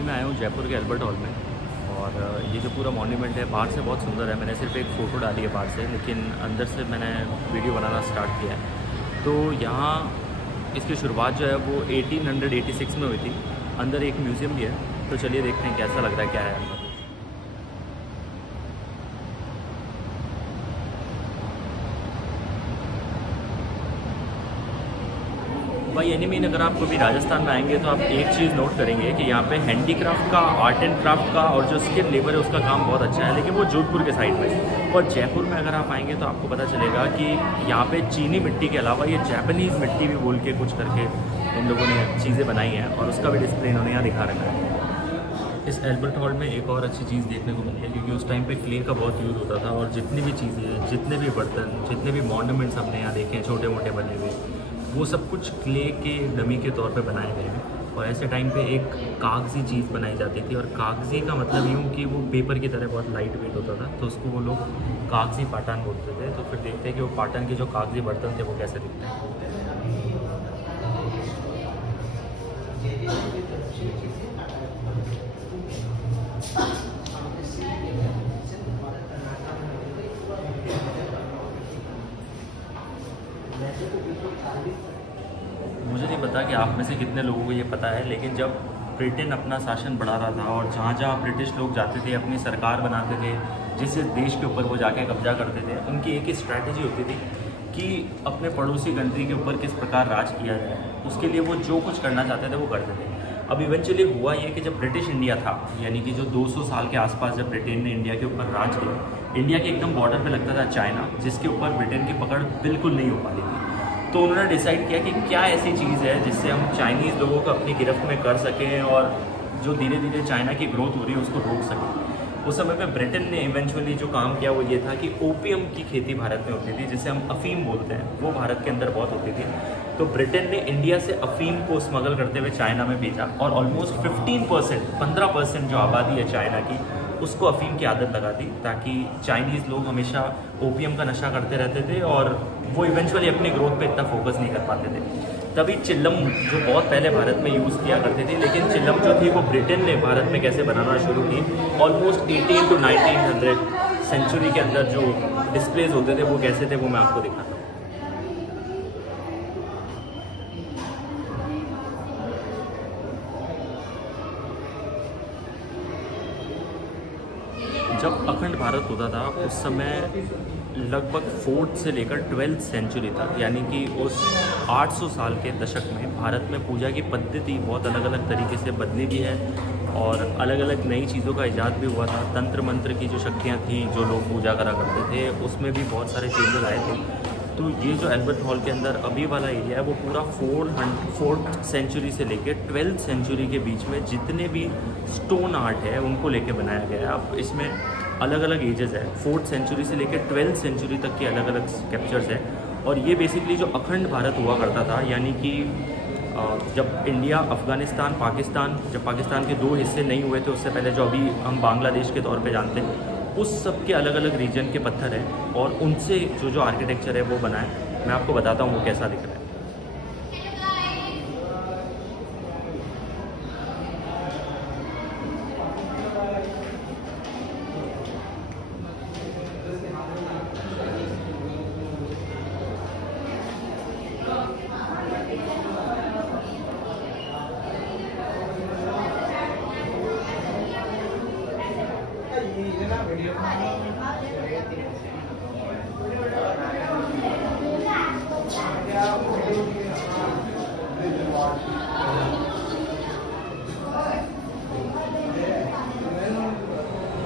अभी मैं आया हूँ जयपुर के एल्बर्ट हॉल में, और ये जो पूरा मॉन्यूमेंट है बाहर से बहुत सुंदर है। मैंने सिर्फ एक फ़ोटो डाली है बाहर से, लेकिन अंदर से मैंने वीडियो बनाना स्टार्ट किया है। तो यहाँ इसकी शुरुआत जो है वो 1886 में हुई थी। अंदर एक म्यूज़ियम भी है, तो चलिए देखते हैं कैसा लग रहा है, क्या है अंदर। भाई एनी मीन अगर आप कभी राजस्थान में आएंगे तो आप एक चीज़ नोट करेंगे कि यहाँ पे हैंडीक्राफ्ट का, आर्ट एंड क्राफ्ट का और जो स्किल लेबर है उसका काम बहुत अच्छा है, लेकिन वो जोधपुर के साइड में। और जयपुर में अगर आप आएंगे तो आपको पता चलेगा कि यहाँ पे चीनी मिट्टी के अलावा ये जापानीज़ मिट्टी भी बोल के कुछ करके इन लोगों ने चीज़ें बनाई हैं, और उसका भी डिस्प्ले इन्होंने यहाँ दिखा रखा है। इस एल्बर्ट हॉल में एक और अच्छी चीज़ देखने को मिली है, क्योंकि उस टाइम पे क्ले का बहुत यूज़ होता था, और जितनी भी चीज़ें हैं, जितने भी बर्तन, जितने भी मॉन्यूमेंट्स हमने यहाँ देखे हैं छोटे मोटे बने हुए, वो सब कुछ क्ले के डमी के तौर पे बनाए गए हैं। और ऐसे टाइम पे एक कागज़ी चीज़ बनाई जाती थी, और कागज़ी का मतलब यूँ कि वो पेपर की तरह बहुत लाइट वेट होता था, तो उसको वो लोग कागज़ी पाटन बोलते थे। तो फिर देखते हैं कि वो पाटन के जो कागज़ी बर्तन थे वो कैसे दिखते हैं। मुझे नहीं पता कि आप में से कितने लोगों को ये पता है, लेकिन जब ब्रिटेन अपना शासन बढ़ा रहा था और जहाँ जहाँ ब्रिटिश लोग जाते थे, अपनी सरकार बनाते थे, जिस देश के ऊपर वो जाके कब्जा करते थे, उनकी एक ही स्ट्रैटेजी होती थी कि अपने पड़ोसी कंट्री के ऊपर किस प्रकार राज किया जाए। उसके लिए वो जो कुछ करना चाहते थे वो करते थे। अब इवेंचुअली हुआ ये कि जब ब्रिटिश इंडिया था, यानी कि जो 200 साल के आसपास जब ब्रिटेन ने इंडिया के ऊपर राज किया, इंडिया के एकदम बॉर्डर पे लगता था चाइना, जिसके ऊपर ब्रिटेन की पकड़ बिल्कुल नहीं हो पा रही थी। तो उन्होंने डिसाइड किया कि क्या ऐसी चीज़ है जिससे हम चाइनीज़ लोगों को अपनी गिरफ्त में कर सकें, और जो धीरे धीरे चाइना की ग्रोथ हो रही है उसको रोक सकें। उस समय पे ब्रिटेन ने इवेंचुअली जो काम किया वो ये था कि ओपियम की खेती भारत में होती थी, जिसे हम अफीम बोलते हैं, वो भारत के अंदर बहुत होती थी। तो ब्रिटेन ने इंडिया से अफीम को स्मगल करते हुए चाइना में भेजा, और ऑलमोस्ट 15% जो आबादी है चाइना की, उसको अफीम की आदत लगा दी, ताकि चाइनीज़ लोग हमेशा ओपियम का नशा करते रहते थे और वो इवेंचुअली अपनी ग्रोथ पे इतना फोकस नहीं कर पाते थे। तभी चिल्लम, जो बहुत पहले भारत में यूज़ किया करते थे, लेकिन चिल्लम जो थी वो ब्रिटेन ने भारत में कैसे बनाना शुरू की, ऑलमोस्ट 18 to 1900 सेंचुरी के अंदर जो डिस्प्लेज होते थे वो कैसे थे, वो मैं आपको दिखाता हूँ। जब अखंड भारत होता था उस समय लगभग 4th से लेकर 12th सेंचुरी तक, यानी कि उस 800 साल के दशक में भारत में पूजा की पद्धति बहुत अलग अलग तरीके से बदली भी है, और अलग अलग नई चीज़ों का इजाद भी हुआ था। तंत्र मंत्र की जो शक्तियाँ थीं, जो लोग पूजा करा करते थे, उसमें भी बहुत सारे चेंजेस आए थे। तो ये जो एल्बर्ट हॉल के अंदर अभी वाला एरिया है वो पूरा 4th सेंचुरी से लेकर 12th सेंचुरी के बीच में जितने भी स्टोन आर्ट है उनको लेके बनाया गया है। अब इसमें अलग अलग एजेस है, 4th सेंचुरी से लेकर 12th सेंचुरी तक के अलग अलग कैप्चर्स हैं। और ये बेसिकली जो अखंड भारत हुआ करता था, यानी कि जब इंडिया, अफ़गानिस्तान, पाकिस्तान, जब पाकिस्तान के 2 हिस्से नहीं हुए थे उससे पहले, जो अभी हम बांग्लादेश के तौर पे जानते हैं, उस सब के अलग अलग रीजन के पत्थर हैं, और उनसे जो आर्किटेक्चर है वो बना है। मैं आपको बताता हूँ वो कैसा दिख रहा है।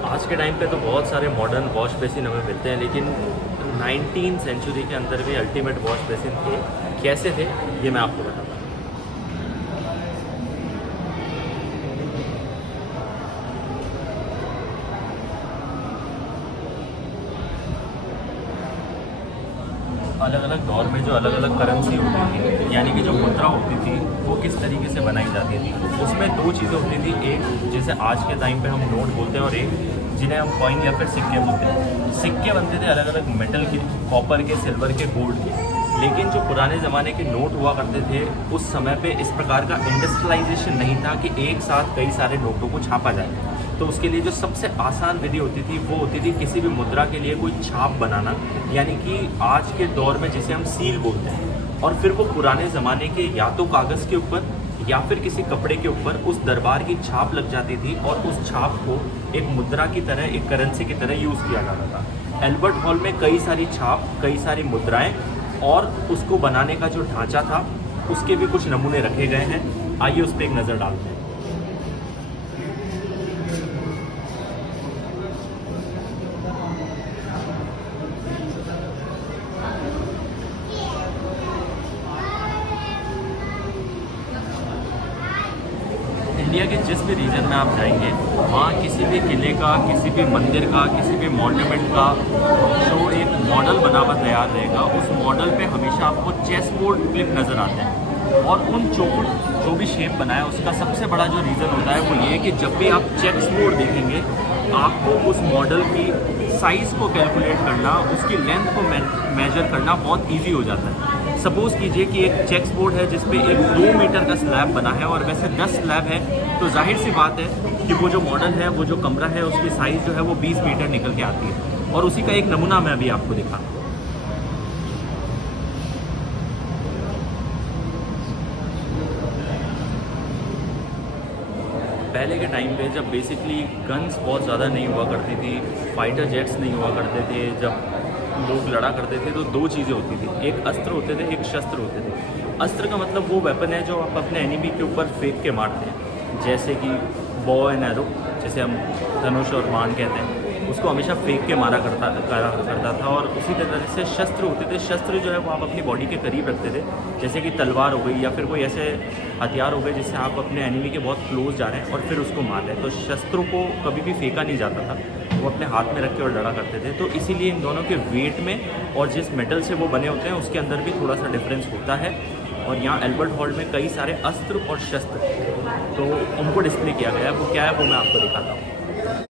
आज के टाइम पे तो बहुत सारे मॉडर्न वॉश बेसिन हमें मिलते हैं, लेकिन 19th सेंचुरी के अंदर भी अल्टीमेट वॉश बेसिन थे। कैसे थे ये मैं आपको बताता हूँ। अलग अलग दौर में जो अलग अलग करेंसी होती थी, यानी कि जो मुद्रा होती थी वो किस तरीके से बनाई जाती थी, उसमें 2 चीज़ें होती थी। एक जैसे आज के टाइम पे हम नोट बोलते हैं, और एक जिन्हें हम कॉइन या फिर सिक्के बोलते हैं। सिक्के बनते थे अलग अलग मेटल के, कॉपर के, सिल्वर के, गोल्ड के, लेकिन जो पुराने ज़माने के नोट हुआ करते थे उस समय पे इस प्रकार का इंडस्ट्रियलाइजेशन नहीं था कि एक साथ कई सारे नोटों को छापा जाए। तो उसके लिए जो सबसे आसान विधि होती थी वो होती थी किसी भी मुद्रा के लिए कोई छाप बनाना, यानी कि आज के दौर में जिसे हम सील बोलते हैं। और फिर वो पुराने ज़माने के या तो कागज़ के ऊपर या फिर किसी कपड़े के ऊपर उस दरबार की छाप लग जाती थी और उस छाप को एक मुद्रा की तरह, एक करेंसी की तरह यूज़ किया जाता था। एल्बर्ट हॉल में कई सारी छाप, कई सारी मुद्राएं और उसको बनाने का जो ढांचा था उसके भी कुछ नमूने रखे गए हैं। आइए उस पर एक नज़र डालते हैं। इंडिया के जिस भी रीजन में आप जाएंगे वहाँ किसी भी किले का, किसी भी मंदिर का, किसी भी मॉन्यूमेंट का जो एक मॉडल बना हुआ तैयार रहेगा, उस मॉडल पे हमेशा आपको चेस बोर्ड क्लिप नज़र आते हैं। और उन चौखट जो भी शेप बना है उसका सबसे बड़ा जो रीज़न होता है वो ये है कि जब भी आप चेस बोर्ड देखेंगे आपको उस मॉडल की साइज़ को कैलकुलेट करना, उसकी लेंथ को मेजर करना बहुत ईजी हो जाता है। सपोज़ कीजिए कि एक चेक्स बोर्ड है जिस पे एक 2 मीटर का स्लैब बना है और वैसे 10 स्लैब है, तो जाहिर सी बात है कि वो जो मॉडल है, वो जो कमरा है, उसकी साइज़ जो है वो 20 मीटर निकल के आती है। और उसी का एक नमूना मैं अभी आपको दिखा। पहले के टाइम पे जब बेसिकली गन्स बहुत ज़्यादा नहीं हुआ करती थी, फाइटर जेट्स नहीं हुआ करते थे, जब लोग लड़ा करते थे तो दो चीज़ें होती थी, एक अस्त्र होते थे, एक शस्त्र होते थे। अस्त्र का मतलब वो वेपन है जो आप अपने एनिमी के ऊपर फेंक के मारते हैं, जैसे कि बॉ एंड एरो, जैसे हम धनुष और बाण कहते हैं, उसको हमेशा फेंक के मारा करता था। और उसी तरह से शस्त्र होते थे। शस्त्र जो है वो आप अपनी बॉडी के करीब रखते थे, जैसे कि तलवार हो गई या फिर कोई ऐसे हथियार हो गए जिससे आप अपने एनिमी के बहुत क्लोज जा रहे हैं और फिर उसको मार रहे हैं। तो शस्त्रों को कभी भी फेंका नहीं जाता था, वो अपने हाथ में रख के और लड़ा करते थे। तो इसीलिए इन दोनों के वेट में और जिस मेटल से वो बने होते हैं उसके अंदर भी थोड़ा सा डिफरेंस होता है। और यहाँ एल्बर्ट हॉल में कई सारे अस्त्र और शस्त्र तो उनको डिस्प्ले किया गया है। वो क्या है वो मैं आपको दिखाता हूँ।